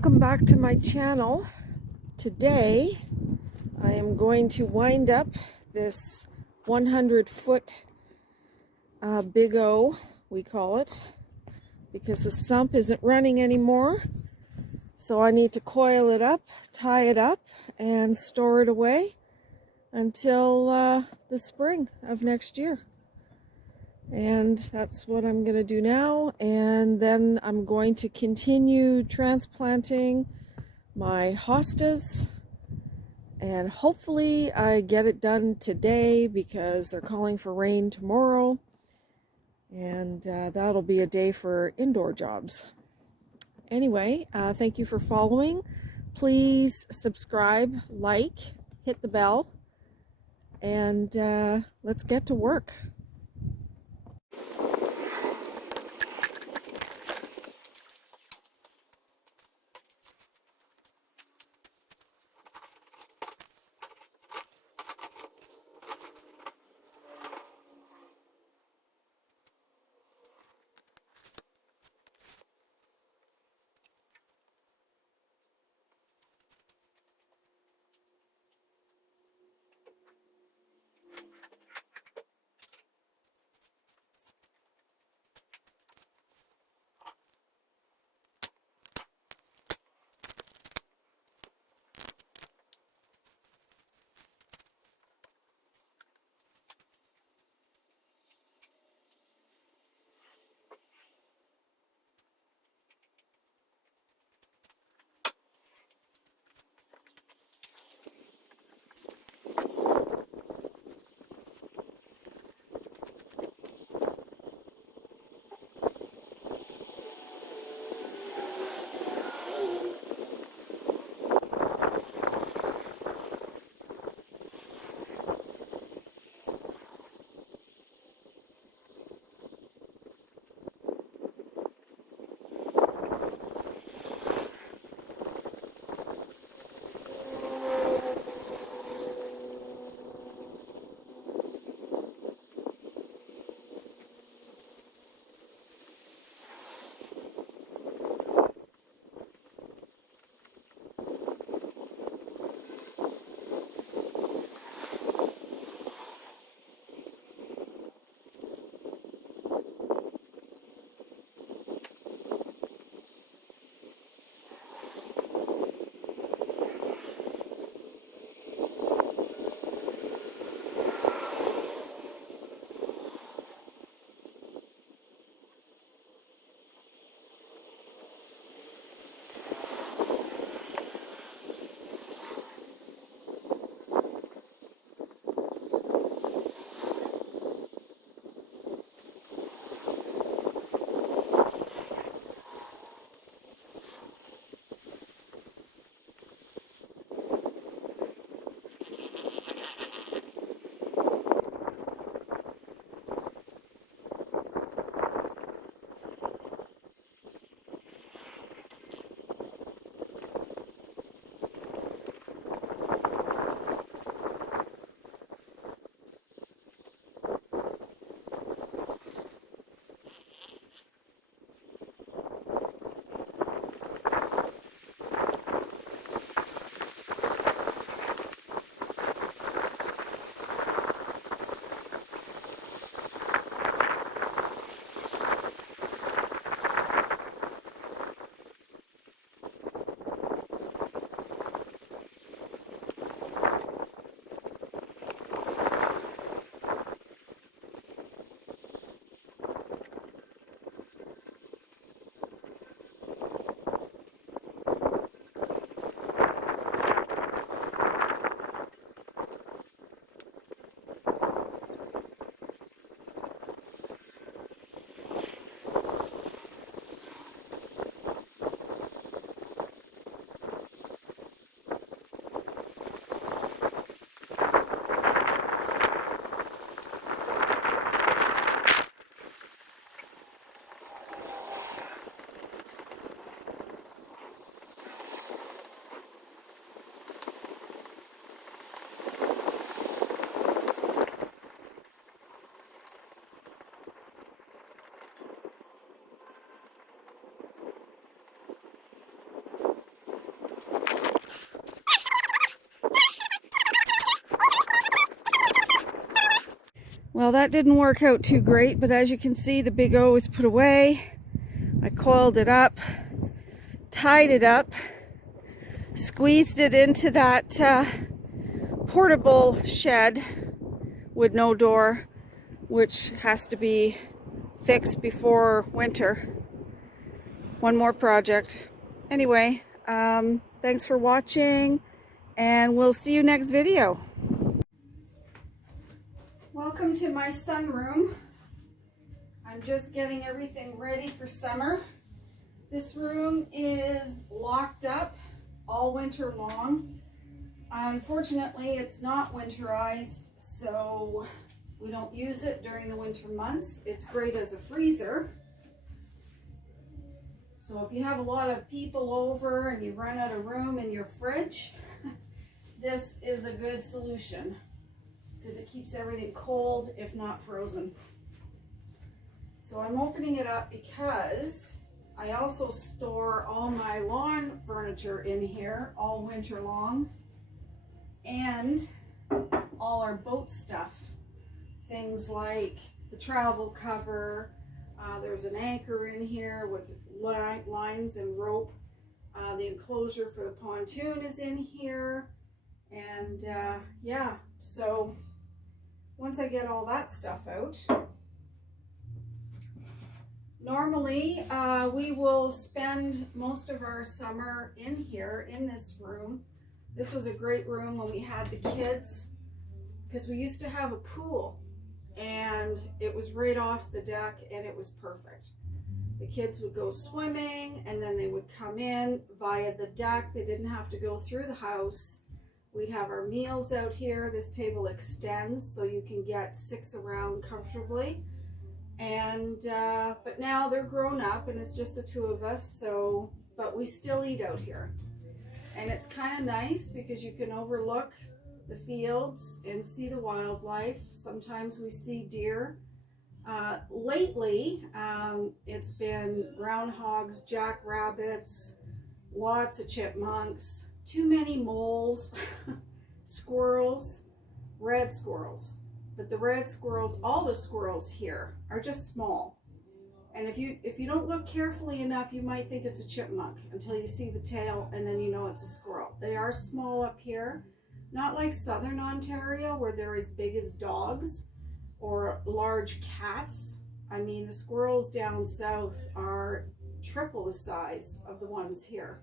Welcome back to my channel. Today I am going to wind up this 100-foot Big O, we call it, because the sump isn't running anymore. So I need to coil it up, tie it up, and store it away until the spring of next year. And that's what I'm going to do now. And then I'm going to continue transplanting my hostas. And hopefully I get it done today because they're calling for rain tomorrow. And that'll be a day for indoor jobs. Anyway, thank you for following. Please subscribe, like, hit the bell, and let's get to work. Well, that didn't work out too great, but as you can see, the Big O is put away. I coiled it up, tied it up, squeezed it into that portable shed with no door, which has to be fixed before winter. One more project. Anyway, thanks for watching, and we'll see you next video. Welcome to my sunroom. I'm just getting everything ready for summer. This room is locked up all winter long. Unfortunately, it's not winterized, so we don't use it during the winter months. It's great as a freezer. So if you have a lot of people over and you run out of room in your fridge, this is a good solution because it keeps everything cold, if not frozen. So I'm opening it up because I also store all my lawn furniture in here all winter long, and all our boat stuff. Things like the travel cover, there's an anchor in here with lines and rope. The enclosure for the pontoon is in here. And yeah, so once I get all that stuff out, normally we will spend most of our summer in here, in this room. This was a great room when we had the kids, because we used to have a pool and it was right off the deck and it was perfect. The kids would go swimming and then they would come in via the deck. They didn't have to go through the house. We'd have our meals out here. This table extends so you can get 6 around comfortably. And but now they're grown up and it's just the 2 of us, so but we still eat out here. And it's kind of nice because you can overlook the fields and see the wildlife. Sometimes we see deer. Lately, it's been groundhogs, jackrabbits, lots of chipmunks, too many moles, squirrels, red squirrels. But the red squirrels, all the squirrels here are just small. And if you don't look carefully enough, you might think it's a chipmunk until you see the tail, and then you know it's a squirrel. They are small up here. Not like southern Ontario where they're as big as dogs or large cats. I mean, the squirrels down south are triple the size of the ones here.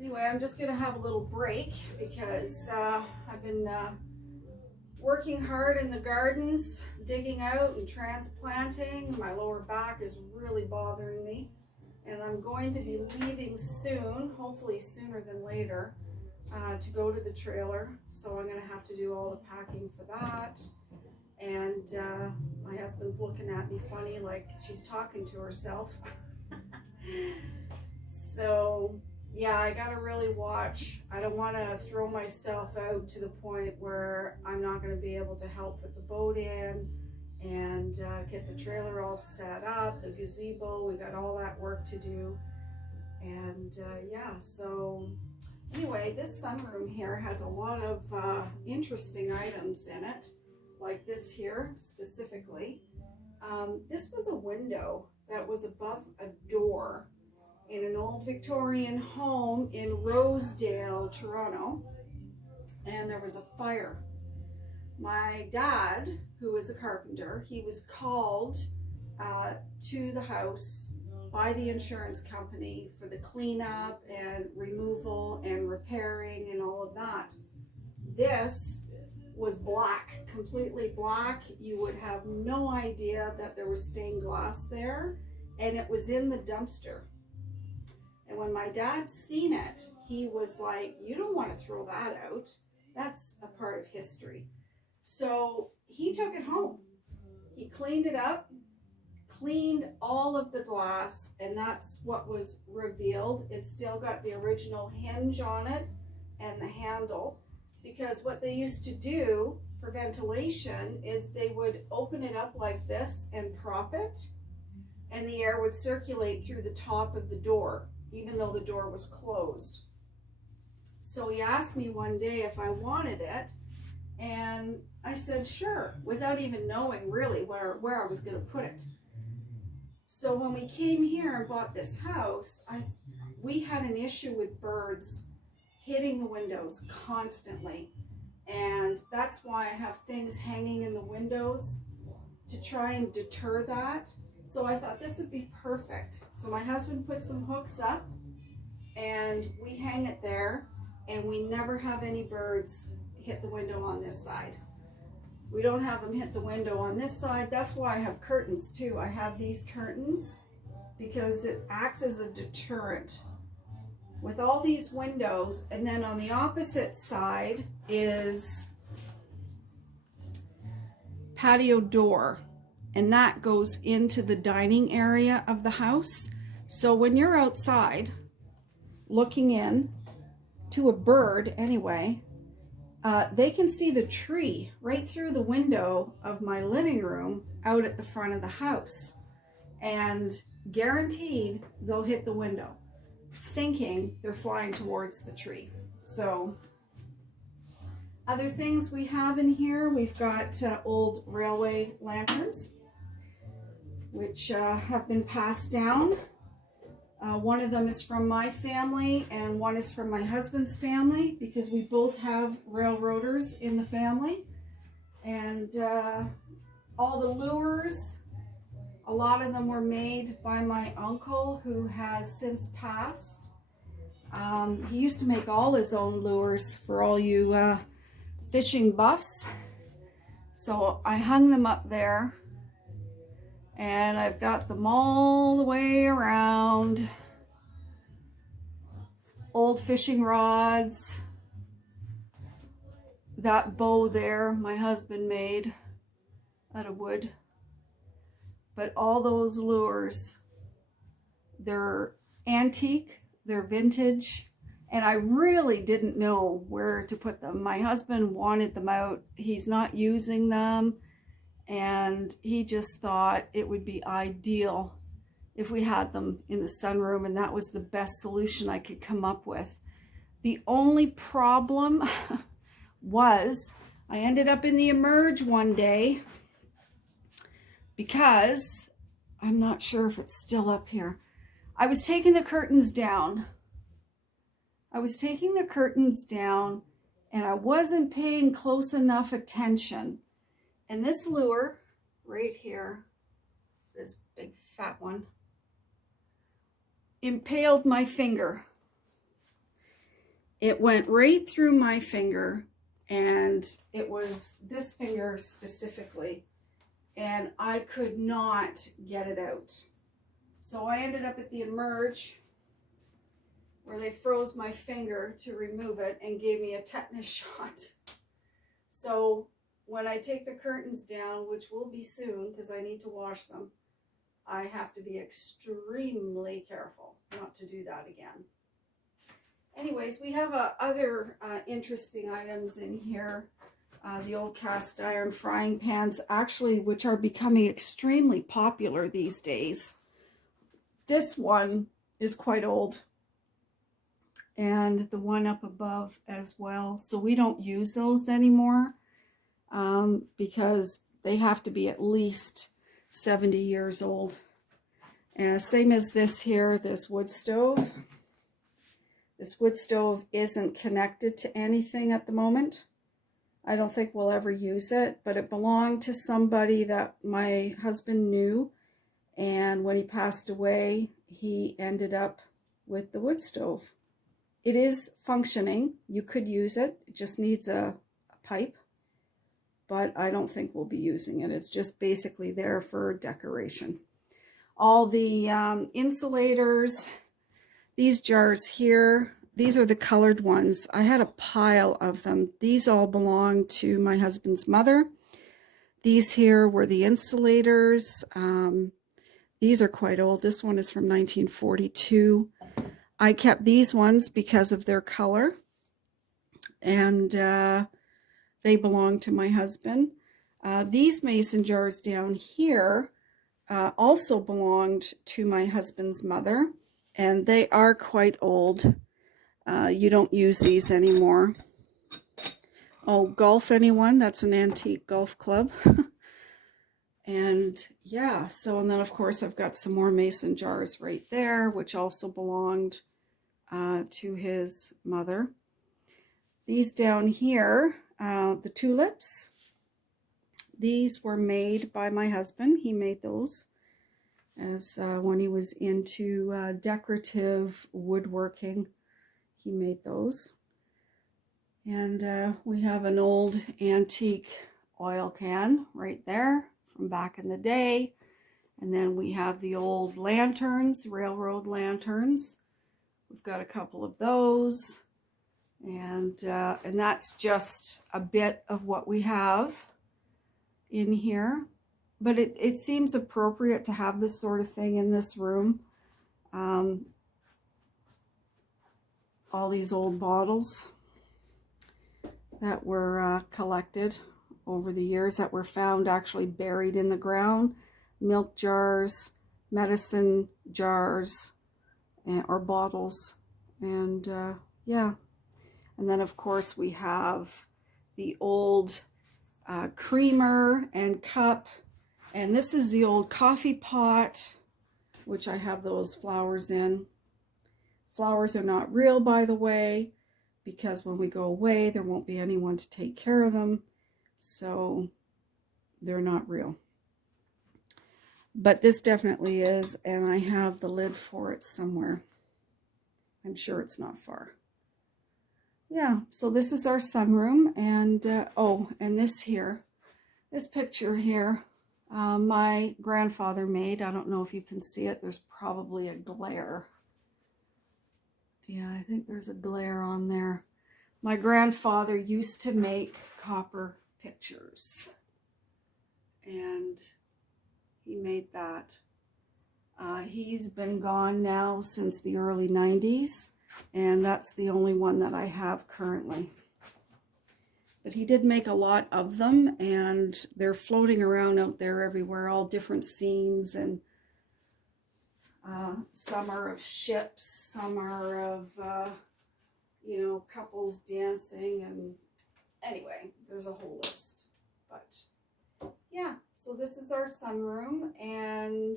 Anyway, I'm just gonna have a little break because I've been working hard in the gardens, digging out and transplanting. My lower back is really bothering me, and I'm going to be leaving soon, hopefully sooner than later, to go to the trailer. So I'm going to have to do all the packing for that. And my husband's looking at me funny like she's talking to herself. So yeah, I got to really watch. I don't want to throw myself out to the point where I'm not going to be able to help put the boat in and get the trailer all set up, the gazebo. We got all that work to do. And yeah, so anyway, this sunroom here has a lot of interesting items in it, like this here specifically. This was a window that was above a door in an old Victorian home in Rosedale, Toronto, and there was a fire. My dad, who is a carpenter, he was called to the house by the insurance company for the cleanup and removal and repairing and all of that. This was black, completely black. You would have no idea that there was stained glass there, and it was in the dumpster. And when my dad seen it, he was like, you don't want to throw that out. That's a part of history. So he took it home. He cleaned it up, cleaned all of the glass, and that's what was revealed. It's still got the original hinge on it and the handle, because what they used to do for ventilation is they would open it up like this and prop it, and the air would circulate through the top of the door, even though the door was closed. So he asked me one day if I wanted it, and I said, sure, without even knowing really where I was going to put it. So when we came here and bought this house, we had an issue with birds hitting the windows constantly. And that's why I have things hanging in the windows to try and deter that. So I thought this would be perfect. So my husband put some hooks up and we hang it there, and we never have any birds hit the window on this side. We don't have them hit the window on this side. That's why I have curtains too. I have these curtains because it acts as a deterrent. With all these windows, and then on the opposite side is patio door, and that goes into the dining area of the house. So when you're outside looking in to a bird anyway, they can see the tree right through the window of my living room out at the front of the house, and guaranteed they'll hit the window thinking they're flying towards the tree. So other things we have in here, we've got old railway lanterns which have been passed down. One of them is from my family and one is from my husband's family, because we both have railroaders in the family. And all the lures, a lot of them were made by my uncle, who has since passed. He used to make all his own lures for all you fishing buffs. So I hung them up there, and I've got them all the way around. Old fishing rods. That bow there my husband made out of wood. But all those lures, they're antique, they're vintage, and I really didn't know where to put them. My husband wanted them out. He's not using them, and he just thought it would be ideal if we had them in the sunroom, and that was the best solution I could come up with. The only problem was I ended up in the Emerge one day, because I'm not sure if it's still up here. I was taking the curtains down. And I wasn't paying close enough attention. And this lure right here, this big fat one, impaled my finger. It went right through my finger, and it was this finger specifically, and I could not get it out. So I ended up at the Emerge, where they froze my finger to remove it and gave me a tetanus shot. So when I take the curtains down, which will be soon because I need to wash them, I have to be extremely careful not to do that again. Anyways, we have other interesting items in here. The old cast iron frying pans, actually, which are becoming extremely popular these days. This one is quite old, and the one up above as well. So we don't use those anymore because they have to be at least 70 years old. And same as this here, this wood stove. This wood stove isn't connected to anything at the moment. I don't think we'll ever use it, but it belonged to somebody that my husband knew. And when he passed away, he ended up with the wood stove. It is functioning. You could use it. It just needs a pipe. But I don't think we'll be using it. It's just basically there for decoration. All the insulators, these jars here, these are the colored ones. I had a pile of them. These all belong to my husband's mother. These here were the insulators. These are quite old. This one is from 1942. I kept these ones because of their color, and they belong to my husband. These mason jars down here also belonged to my husband's mother, and they are quite old. You don't use these anymore. Oh, golf anyone? That's an antique golf club. And yeah, so and then of course I've got some more mason jars right there, which also belonged to his mother. These down here, the tulips, these were made by my husband. He made those as when he was into decorative woodworking. He made those. And we have an old antique oil can right there from back in the day. And then we have the old lanterns, railroad lanterns. We've got a couple of those. And that's just a bit of what we have in here. But it seems appropriate to have this sort of thing in this room. All these old bottles that were collected over the years that were found actually buried in the ground. Milk jars, medicine jars, or bottles. And yeah. And then of course we have the old creamer and cup. And this is the old coffee pot, which I have those flowers in. Flowers are not real, by the way, because when we go away, there won't be anyone to take care of them. So they're not real. But this definitely is, and I have the lid for it somewhere. I'm sure it's not far. Yeah, so this is our sunroom, and oh, and this picture here, my grandfather made. I don't know if you can see it. There's probably a glare. Yeah, I think there's a glare on there. My grandfather used to make copper pictures, and he made that. He's been gone now since the early 90s, and that's the only one that I have currently. But he did make a lot of them, and they're floating around out there everywhere, all different scenes, and some are of ships, some are of, you know, couples dancing, and anyway, there's a whole list. But yeah, so this is our sunroom, and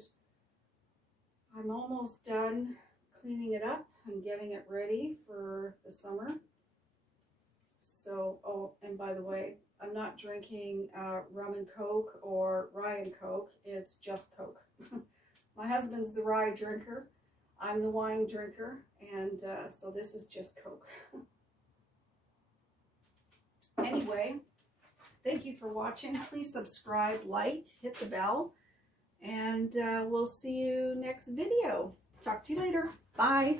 I'm almost done cleaning it up and getting it ready for the summer. So, oh, and by the way, I'm not drinking rum and Coke or rye and Coke. It's just Coke. My husband's the rye drinker. I'm the wine drinker. And so this is just Coke. Anyway, thank you for watching. Please subscribe, like, hit the bell. And we'll see you next video. Talk to you later. Bye.